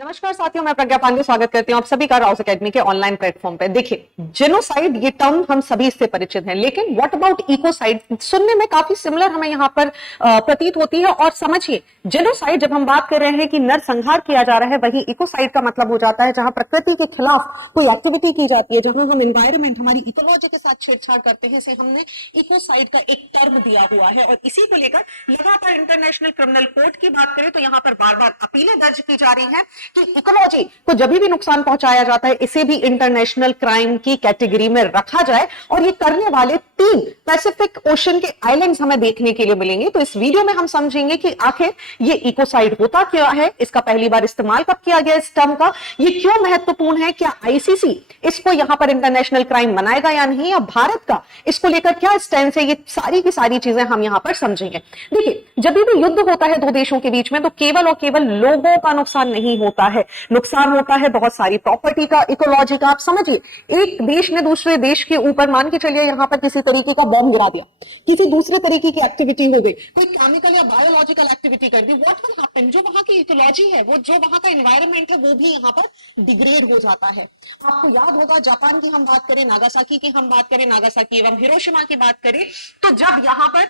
नमस्कार साथियों, मैं प्रज्ञा पांडे स्वागत करती हूं आप सभी का राउस एकेडमी के ऑनलाइन प्लेटफॉर्म पे। देखिए, जेनोसाइड ये टर्म हम सभी इससे परिचित हैं, लेकिन व्हाट अबाउट इकोसाइड सुनने में काफी सिमिलर हमें यहाँ पर प्रतीत होती है। और समझिए, जेनोसाइड जब हम बात कर रहे हैं कि नरसंहार किया जा रहा है, वही इकोसाइड का मतलब हो जाता है जहां प्रकृति के खिलाफ कोई एक्टिविटी की जाती है, जहां हम एनवायरमेंट, हमारी इकोलॉजी के साथ छेड़छाड़ करते हैं। इसे हमने इकोसाइड का एक टर्म दिया हुआ है और इसी को लेकर लगातार इंटरनेशनल क्रिमिनल कोर्ट की बात करें तो यहाँ पर बार बार अपीलें दर्ज की जा रही है कि इकोलॉजी को जब भी नुकसान पहुंचाया जाता है, इसे भी इंटरनेशनल क्राइम की कैटेगरी में रखा जाए। और ये करने वाले 3 पैसिफिक ओशन के आइलैंड्स हमें देखने के लिए मिलेंगे। तो इस वीडियो में हम समझेंगे कि आखिर ये इकोसाइड होता क्या है, इसका पहली बार इस्तेमाल कब किया गया, इस टर्म का ये क्यों महत्वपूर्ण है, क्या आईसीसी इसको यहां पर इंटरनेशनल क्राइम बनाएगा या नहीं, या भारत का इसको लेकर क्या स्टैंड है, ये सारी की सारी चीजें हम यहां पर समझेंगे। देखिए, जब भी युद्ध होता है 2 देशों के बीच में, तो केवल और केवल लोगों का नुकसान नहीं होता है, नुकसान होता है बहुत सारी प्रॉपर्टी का, इकोलॉजी का। आप समझिए, एक देश ने दूसरे देश के ऊपर, मान के चलिए यहां पर किसी तरीके का बॉम्ब गिरा दिया, किसी दूसरे तरीके की एक्टिविटी हो गई, कोई केमिकल या बायोलॉजिकल एक्टिविटी कर दी, व्हाट विल हैपन, जो वहां की इकोलॉजी है, वो जो वहां का एनवायरमेंट है, वो भी यहां पर डिग्रेड हो जाता है। आपको याद होगा, जापान की हम बात करें, नागासाकी की हम बात करें, नागासाकी एवं हिरोशिमा की बात करें, तो जब यहां पर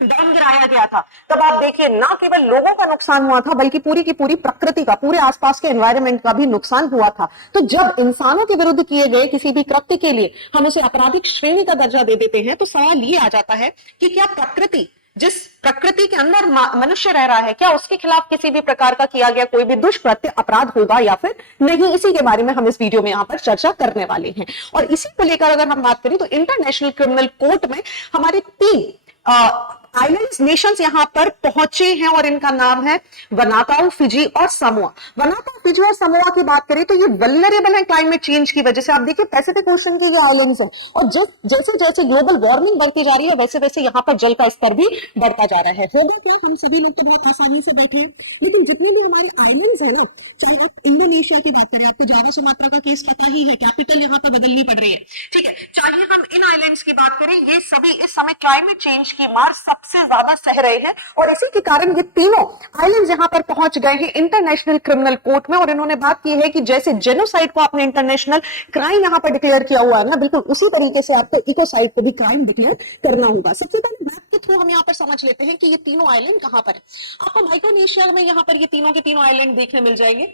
बम गिराया गया था, तब आप देखिए, ना केवल लोगों का नुकसान हुआ था, बल्कि पूरी की पूरी प्रकृति का, पूरे आसपास के एनवायरनमेंट का भी नुकसान हुआ था। तो जब इंसानों के विरुद्ध किए गए किसी भी कृत्य के लिए हम उसे आपराधिक श्रेणी का दर्जा दे देते हैं, तो सवाल ये आ जाता है कि क्या प्रकृति, जिस प्रकृति के अंदर मनुष्य रह रहा है, क्या उसके खिलाफ किसी भी प्रकार का किया गया कोई भी दुष्कृत्य अपराध होगा या फिर नहीं। इसी के बारे में हम इस वीडियो में यहां पर चर्चा करने वाले हैं। और इसी को लेकर अगर हम बात करें तो इंटरनेशनल क्रिमिनल कोर्ट में हमारे 3 आइलैंड्स, नेशंस यहां पर पहुंचे हैं और इनका नाम है वनाताउ, फिजी और समोआ। वनाताउ, फिजी और समोआ की बात करें तो ये वल्नरेबल है क्लाइमेट चेंज की वजह से। आप देखिए, पैसिफिक ओशन के ये आइलैंड्स हैं और जैसे जैसे ग्लोबल वार्मिंग बढ़ती जा रही है, वैसे वैसे यहां पर जल का स्तर भी बढ़ता जा रहा है। होगा क्या, हम सभी लोग तो बहुत आसानी से बैठे हैं, लेकिन जितने भी हमारे आइलैंड्स है ना, चाहे आप इंडोनेशिया की बात करें, आपको जावा सुमात्रा का केस पता ही है, कैपिटल यहां पर बदलनी पड़ रही है, ठीक है, चाहे हम इन आइलैंड्स की बात करें, ये सभी इस समय क्लाइमेट चेंज की मार सबसे ज्यादा सह रहे हैं। और इसी के कारण ये तीनों आइलैंड्स यहां पर पहुंच गए हैं इंटरनेशनल क्रिमिनल कोर्ट में। और इन्होंने बात की है कि जैसे जेनोसाइड को आपने इंटरनेशनल क्राइम यहां पर डिक्लेयर किया हुआ है ना, बिल्कुल उसी तरीके से आपको इकोसाइड को भी क्राइम डिक्लेयर करना होगा। सबसे पहले मैप के थ्रू हम यहां पर समझ लेते हैं कि ये तीनों आइलैंड कहां पर है। आपको माइक्रोनेशिया में यहां पर ये तीनों के तीनों आइलैंड देखने मिल जाएंगे।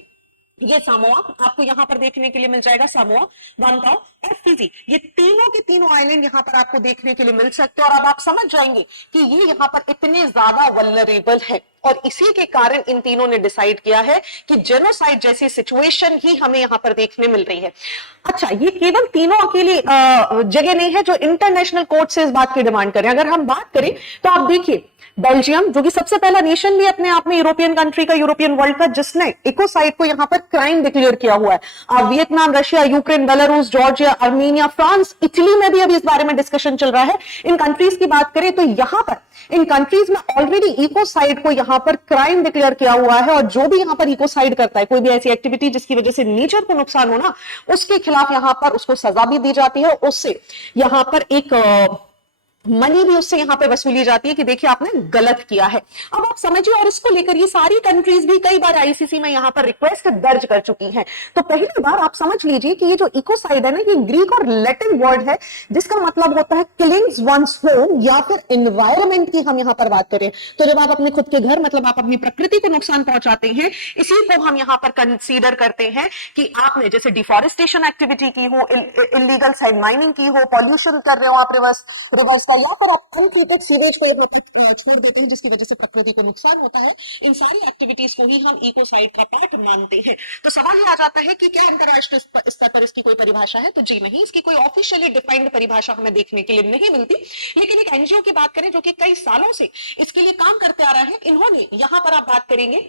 ये सामोआ आपको यहां पर देखने के लिए मिल जाएगा, सामोआ, वानुआतु और फिजी, ये तीनों के तीनों आइलैंड यहां पर आपको देखने के लिए मिल सकते हैं। और अब आप समझ जाएंगे कि ये यहां पर इतने ज्यादा वल्नरेबल है और इसी के कारण इन तीनों ने डिसाइड किया है कि जेनोसाइड जैसी सिचुएशन ही हमें यहां पर देखने मिल रही है। अच्छा, ये केवल तीनों अकेली जगह नहीं है जो इंटरनेशनल कोर्ट से इस बात की डिमांड करें। अगर हम बात करें तो आप देखिए, बेल्जियम, जो कि सबसे पहला नेशन भी अपने आप में यूरोपियन कंट्री का, यूरोपियन वर्ल्ड का, जिसने इकोसाइड को यहां पर क्राइम डिक्लेयर किया हुआ है। Vietnam, Russia, Ukraine, Belarus, Georgia, Armenia, France, Italy में भी अभी इस बारे में डिस्कशन चल रहा है। इन कंट्रीज की बात करें तो यहां पर इन कंट्रीज में ऑलरेडी इकोसाइड को यहां पर क्राइम डिक्लेयर किया हुआ है। और जो भी यहां पर इकोसाइड करता है, कोई भी ऐसी एक्टिविटी जिसकी वजह से नेचर को नुकसान हो ना, उसके खिलाफ यहां पर उसको सजा भी दी जाती है, उससे यहां पर एक मनी भी उससे यहां पे वसूली जाती है कि देखिए आपने गलत किया है। अब आप समझिए, और इसको लेकर ये सारी कंट्रीज भी कई बार आईसीसी में यहां पर रिक्वेस्ट दर्ज कर चुकी हैं। तो पहली बार आप समझ लीजिए कि ये जो इकोसाइड है ना, ये ग्रीक और लैटिन वर्ड है जिसका मतलब होता है किलिंग्स वंस होम, या फिर एनवायरमेंट की हम यहां पर बात करें तो जब आप अपने खुद के घर, मतलब आप अपनी प्रकृति को नुकसान पहुंचाते हैं, इसी को हम यहां पर कंसीडर करते हैं कि आपने जैसे डिफॉरेस्टेशन एक्टिविटी की हो, इलीगल सैंड माइनिंग की हो, पॉल्यूशन कर रहे हो आप रिवर्स का, या फिर आप अनट्रीटेड सीवेज को यहाँ पर छोड़ देते हैं जिसकी वजह से प्रकृति को नुकसान होता है। इन सारी एक्टिविटीज को ही हम इकोसाइड का पार्ट मानते हैं। तो सवाल ये आ जाता है कि क्या अंतरराष्ट्रीय स्तर पर इसकी कोई परिभाषा है? तो जी नहीं, इसकी कोई ऑफिशियली डिफाइंड परिभाषा हमें देखने के लिए नहीं मिलती। लेकिन एक एनजीओ की बात करें जो कि कई सालों से इसके लिए काम करते आ रहा है, इन्होंने यहां पर आप बात करेंगे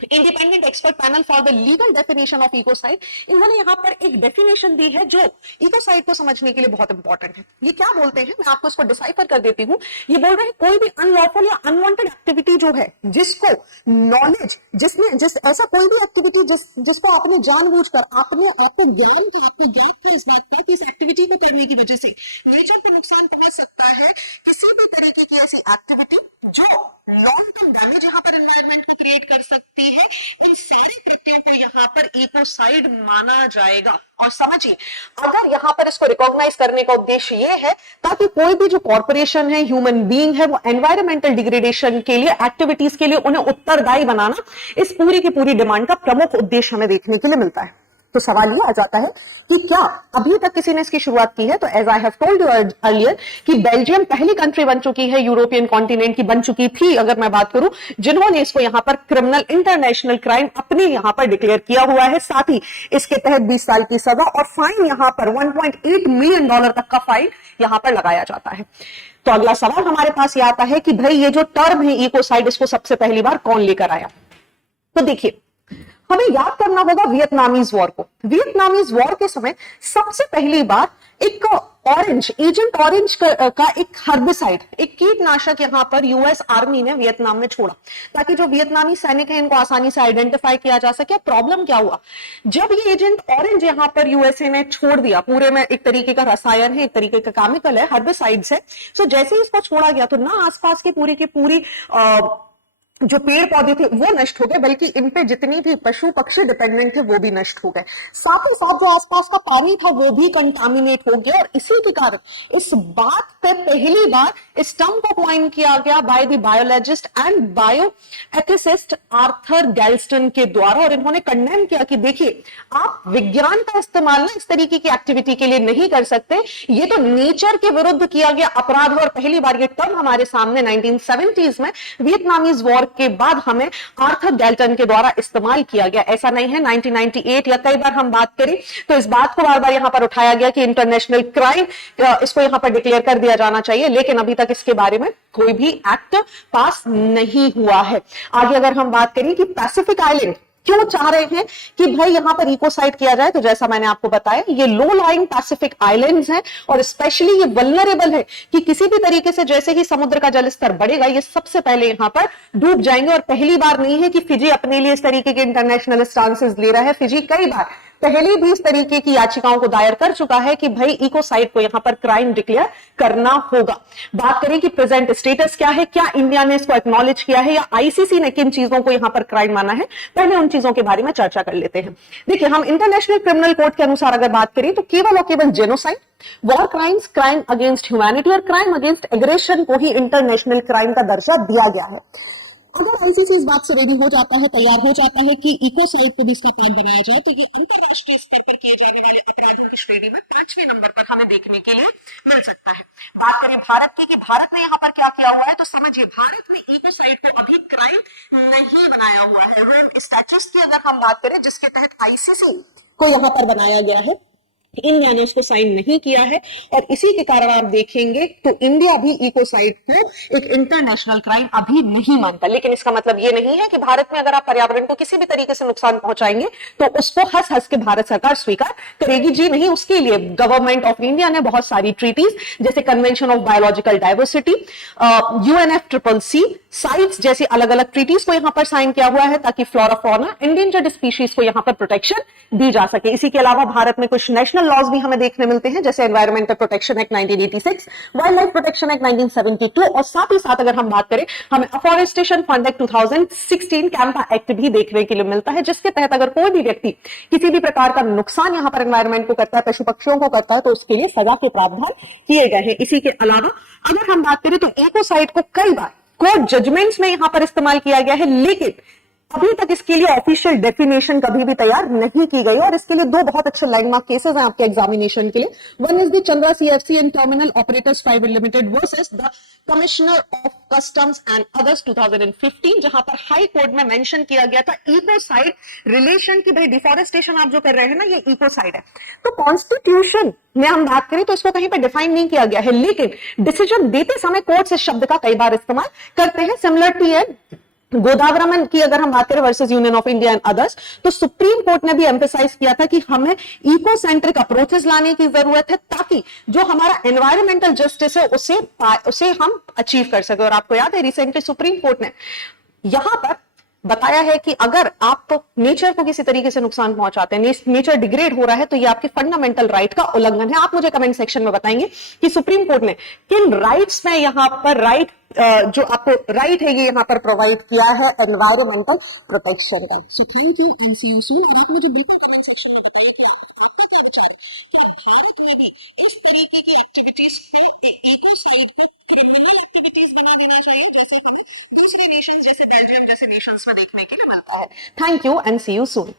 independent expert panel for the legal definition of ecocide, इन्होंने यहां पर एक डेफिनेशन दी है जो इकोसाइड को समझने के लिए बहुत इंपॉर्टेंट है। ये क्या बोलते हैं, मैं आपको इसको डिसाइफर कर देती हूं। ये बोल रहे हैं कोई भी अनलॉफुल या अनवांटेड एक्टिविटी जो है, जिसको नॉलेज, ऐसा कोई भी एक्टिविटी जिसको आपने जानबूझकर, आपको ज्ञान था इस बात का कि इस एक्टिविटी को करने की वजह से नेचर को नुकसान पहुंच सकता है, किसी भी तरीके की ऐसी एक्टिविटी जो लॉन्ग टर्म डैमेज यहां पर एनवायरमेंट को क्रिएट कर सकती होती है, उन सारे कृत्यों को यहाँ पर इकोसाइड माना जाएगा। और समझिए, अगर यहाँ पर इसको रिकॉग्नाइज करने का उद्देश्य ये है ताकि कोई भी जो कॉर्पोरेशन है, ह्यूमन बीइंग है, वो एनवायरमेंटल डिग्रेडेशन के लिए, एक्टिविटीज के लिए उन्हें उत्तरदायी बनाना, इस पूरी की पूरी डिमांड का प्रमुख उद्देश्य हमें देखने के लिए मिलता है। तो सवाल ये आ जाता है कि क्या अभी तक किसी ने इसकी शुरुआत की है? तो as I have told you earlier कि बेल्जियम पहली कंट्री बन चुकी है, यूरोपियन कॉन्टिनेंट की बन चुकी थी अगर मैं बात करूं, जिन्होंने इसको यहां पर क्रिमिनल इंटरनेशनल क्राइम अपने यहां पर डिक्लेयर किया हुआ है। साथ ही इसके तहत 20 साल की सजा और फाइन यहां पर $1.8 मिलियन तक का फाइन यहां पर लगाया जाता है। तो अगला सवाल हमारे पास ये आता है कि भाई ये जो टर्म है इकोसाइड, इसको सबसे पहली बार कौन लेकर आया? तो देखिए, हमें याद करना होगा वियतनामीज वॉर को। वियतनामीज वॉर के समय सबसे पहली बार एक ऑरेंज एजेंट ऑरेंज का एक हर्बिसाइड, एक कीटनाशक यहां पर यूएस आर्मी ने वियतनाम में छोड़ा ताकि जो वियतनामी सैनिक हैं इनको आसानी से आइडेंटिफाई किया जा सके। प्रॉब्लम क्या हुआ, जब ये एजेंट ऑरेंज यहां पर यूएसए ने छोड़ दिया, पूरे में एक तरीके का रसायन है, एक तरीके का केमिकल है, हर्बिसाइड्स है, सो जैसे ही इसको छोड़ा गया तो ना आसपास की पूरी जो पेड़ पौधे थे वो नष्ट हो गए, बल्कि इन पे जितनी भी पशु पक्षी डिपेंडेंट थे वो भी नष्ट हो गए। साथ ही साथ जो आसपास का पानी था वो भी कंटामिनेट हो गया। और इसी के कारण इस बात पे पहली बार इस टर्म को कॉइन किया गया by the biologist and bioethicist Arthur Galston के द्वारा। और इन्होंने कंडेम किया कि देखिए, आप विज्ञान का इस्तेमाल ना इस तरीके की एक्टिविटी के लिए नहीं कर सकते, ये तो नेचर के विरुद्ध किया गया अपराध। और पहली बार ये टर्म हमारे सामने 1970s में वियतनामीज वॉर के बाद हमें आर्थर गैल्टन के द्वारा इस्तेमाल किया गया। ऐसा नहीं है 1998 या कई बार हम बात करें तो इस बात को बार बार यहां पर उठाया गया कि इंटरनेशनल क्राइम इसको यहां पर डिक्लेयर कर दिया जाना चाहिए, लेकिन अभी तक इसके बारे में कोई भी एक्ट पास नहीं हुआ है। आगे अगर हम बात करें कि पैसिफिक आइलैंड क्यों चाह रहे हैं कि भाई यहां पर इकोसाइड किया जाए, तो जैसा मैंने आपको बताया ये लो लाइंग पैसिफिक आइलैंड्स हैं और स्पेशली ये वल्नरेबल है कि किसी भी तरीके से जैसे ही समुद्र का जलस्तर बढ़ेगा ये सबसे पहले यहां पर डूब जाएंगे। और पहली बार नहीं है कि फिजी अपने लिए इस तरीके के इंटरनेशनल स्टांसेस ले रहा है, फिजी कई बार पहले भी इस तरीके की याचिकाओं को दायर कर चुका है कि भाई इकोसाइड को यहां पर क्राइम डिक्लेयर करना होगा। बात करें कि प्रेजेंट स्टेटस क्या है, क्या इंडिया ने इसको एक्नॉलेज किया है या आईसीसी ने किन चीजों को यहां पर क्राइम माना है, पहले उन चीजों के बारे में चर्चा कर लेते हैं। देखिए, हम इंटरनेशनल क्रिमिनल कोर्ट के अनुसार अगर बात करें तो केवल और केवल genocide, war crimes, crime against humanity और क्राइम अगेंस्ट एग्रेशन को ही इंटरनेशनल क्राइम का दर्जा दिया गया है। अगर आईसीसी इस बात से रेडी हो जाता है, तैयार हो जाता है कि इकोसाइड को भी इसका पार्ट बनाया जाए, तो ये अंतरराष्ट्रीय स्तर पर किए जाने वाले अपराधों की श्रेणी में 5वें नंबर पर हमें देखने के लिए मिल सकता है। बात करें भारत की कि भारत ने यहाँ पर क्या किया हुआ है, तो समझिए भारत में इकोसाइड को अभी क्राइम नहीं बनाया हुआ है। रोम स्टैट्यूट की अगर हम बात करें जिसके तहत आईसीसी को यहाँ पर बनाया गया है, इंडिया ने उसको साइन नहीं किया है और इसी के कारण आप देखेंगे तो इंडिया भी इकोसाइड को एक इंटरनेशनल क्राइम अभी नहीं मानता। लेकिन इसका मतलब ये नहीं है कि भारत में अगर आप पर्यावरण को किसी भी तरीके से नुकसान पहुंचाएंगे तो उसको हंस हंस के भारत सरकार स्वीकार करेगी, जी नहीं। उसके लिए गवर्नमेंट ऑफ इंडिया ने बहुत सारी ट्रीटीज जैसे convention of biological diversity, UNFCCC, sites जैसी अलग अलग ट्रीटीज को यहां पर साइन किया हुआ है ताकि फ्लोरा फौना, इंडेंजर्ड स्पीशीज को यहां पर प्रोटेक्शन दी जा सके। इसी के अलावा भारत में कुछ नेशनल लॉज भी हमें देखने मिलते हैं जैसे environmental protection act 1986, wild life protection act 1972 और साथ ही साथ अगर हम बात करें हमें afforestation fund act 2016 Campa act भी देखने के लिए मिलता है, जिसके तहत अगर कोई भी व्यक्ति किसी भी प्रकार का नुकसान यहां पर एनवायरमेंट को करता है, पशु पक्षियों को करता है, तो उसके लिए सजा के प्रावधान किए गए हैं। इसी के अलावा अगर हम बात करें तो इकोसाइड को कई बार कोर्ट जजमेंट्स में यहां पर इस्तेमाल किया गया है, लेकिन अभी तक इसके लिए ऑफिशियल डेफिनेशन कभी भी तैयार नहीं की गई। और इसके लिए दो बहुत अच्छे लैंडमार्क केसेस हैं आपके एग्जामिनेशन के लिए। One is the Chandra CFC and terminal operators private limited versus the commissioner of customs and others 2015, जहां पर हाई कोर्ट में मेंशन किया गया था इकोसाइड रिलेशन की भाई डिफॉरेस्टेशन आप जो कर रहे हैं ना ये इकोसाइड है। तो कॉन्स्टिट्यूशन में हम बात करें तो इसको कहीं पर डिफाइन नहीं किया गया है, लेकिन डिसीजन देते समय कोर्ट इस शब्द का कई बार इस्तेमाल करते हैं। सिमिलरिटी है गोदावरमन की अगर हम बात करें versus union of India and others, तो सुप्रीम कोर्ट ने भी एम्फेसाइज किया था कि हमें इको सेंट्रिक अप्रोचेस लाने की जरूरत है ताकि जो हमारा एनवायरमेंटल जस्टिस है उसे हम अचीव कर सके। और आपको याद है रिसेंटली सुप्रीम कोर्ट ने यहां पर बताया है कि अगर आप नेचर को किसी तरीके से नुकसान पहुंचाते हैं, नेचर डिग्रेड हो रहा है, तो ये आपके फंडामेंटल राइट का उल्लंघन है। आप मुझे कमेंट सेक्शन में बताएंगे कि सुप्रीम कोर्ट ने किन राइट्स में यहां पर राइट जो आपको राइट है ये यहाँ पर प्रोवाइड किया है एनवायरमेंटल प्रोटेक्शन का। So thank you and see you soon. और आप मुझे बिल्कुल कमेंट सेक्शन में बताइए कि आपका क्या विचार है, क्या भारत में भी इस तरीके की एक्टिविटीज को, इकोसाइड को क्रिमिनल एक्टिविटीज बना देना चाहिए जैसे हमें दूसरे नेशंस जैसे बेल्जियम जैसे नेशंस में देखने के लिए मिलता है। Thank you and see you soon.